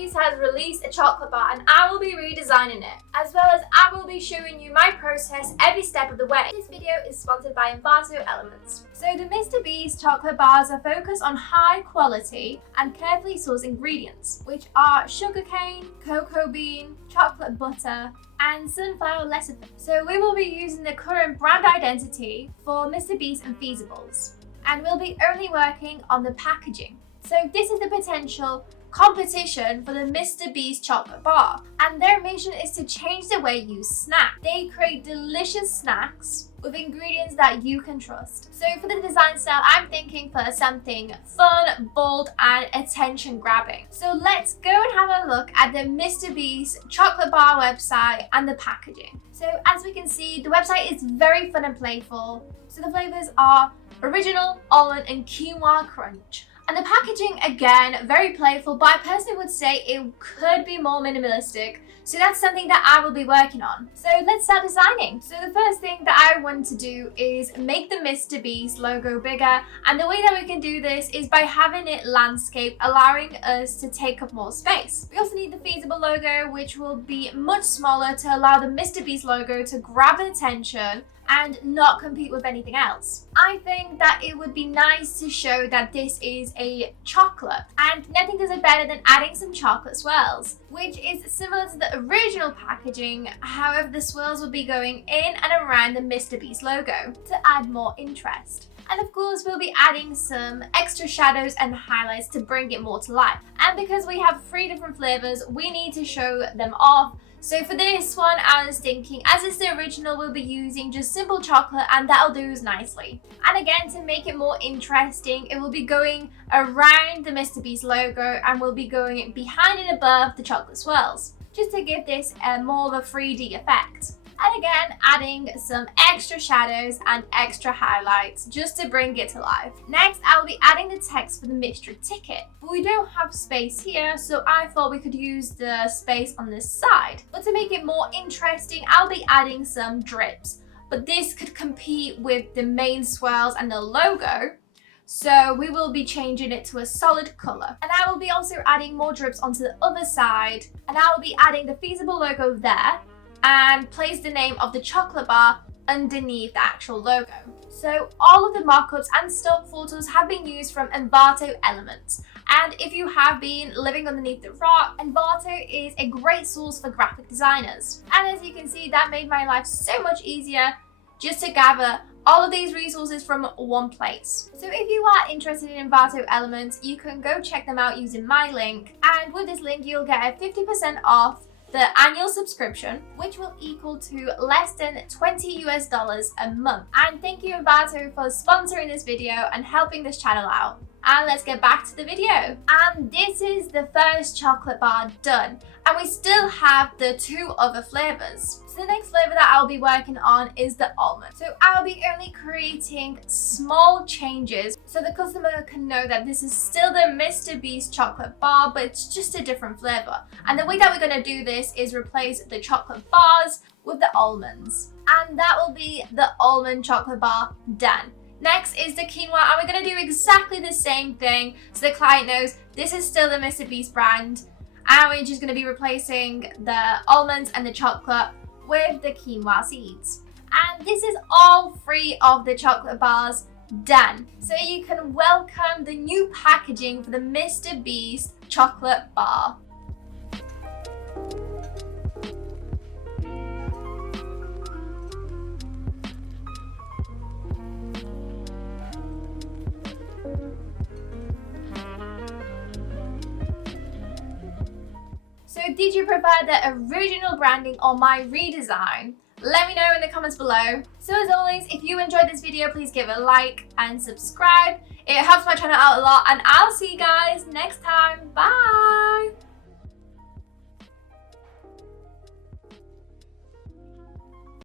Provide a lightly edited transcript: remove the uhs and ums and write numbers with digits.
Beast has released a chocolate bar and I will be redesigning it, as well as I will be showing you my process every step of the way. This video is sponsored by Envato Elements. So the Mr. Beast chocolate bars are focused on high quality and carefully sourced ingredients, which are sugarcane, cocoa bean, chocolate butter, and sunflower lecithin. So we will be using the current brand identity for Mr. Beast and Feasibles, and we'll be only working on the packaging. So this is the potential competition for the Mr. Beast chocolate bar, and their mission is to change the way you snack. They create delicious snacks with ingredients that you can trust. So for the design style, I'm thinking for something fun, bold, and attention grabbing. So let's go and have a look at the Mr. Beast chocolate bar website and the packaging. So as we can see, the website is very fun and playful. So the flavors are original, almond, and quinoa crunch. And the packaging, again, very playful, but I personally would say it could be more minimalistic. So that's something that I will be working on. So let's start designing. So the first thing that I want to do is make the Mr. Beast logo bigger. And the way that we can do this is by having it landscape, allowing us to take up more space. We also need the Feasible logo, which will be much smaller to allow the Mr. Beast logo to grab attention and not compete with anything else. I think that it would be nice to show that this is a chocolate, and nothing does it better than adding some chocolate swirls, which is similar to the original packaging. However, the swirls will be going in and around the Mr. Beast logo to add more interest. And of course, we'll be adding some extra shadows and highlights to bring it more to life. And because we have 3 different flavors, we need to show them off. So for this one, I was thinking, as it's the original, we'll be using just simple chocolate, and that'll do us nicely. And again, to make it more interesting, it will be going around the Mr. Beast logo, and we'll be going behind and above the chocolate swirls, just to give this more of a 3D effect. And again, adding some extra shadows and extra highlights just to bring it to life. Next, I will be adding the text for the mystery ticket. But we don't have space here, so I thought we could use the space on this side. But to make it more interesting, I'll be adding some drips. But this could compete with the main swirls and the logo. So we will be changing it to a solid color. And I will be also adding more drips onto the other side. And I will be adding the Feasible logo there, and place the name of the chocolate bar underneath the actual logo. So all of the markups and stock photos have been used from Envato Elements. And if you have been living underneath the rock, Envato is a great source for graphic designers. And as you can see, that made my life so much easier just to gather all of these resources from one place. So if you are interested in Envato Elements, you can go check them out using my link. And with this link, you'll get a 50% off the annual subscription, which will equal to less than $20 a month. And thank you, Envato, for sponsoring this video and helping this channel out. And let's get back to the video. And this is the first chocolate bar done. And we still have the 2 other flavors. So the next flavor that I'll be working on is the almond. So I'll be only creating small changes so the customer can know that this is still the Mr. Beast chocolate bar, but it's just a different flavor. And the way that we're gonna do this is replace the chocolate bars with the almonds. And that will be the almond chocolate bar done. Next is the quinoa, and we're going to do exactly the same thing so the client knows this is still the Mr. Beast brand, and we're just going to be replacing the almonds and the chocolate with the quinoa seeds. And this is all 3 of the chocolate bars done. So you can welcome the new packaging for the Mr. Beast chocolate bar. So did you prefer the original branding or my redesign? Let me know in the comments below. So as always, if you enjoyed this video, please give it a like and subscribe. It helps my channel out a lot, and I'll see you guys next time. Bye!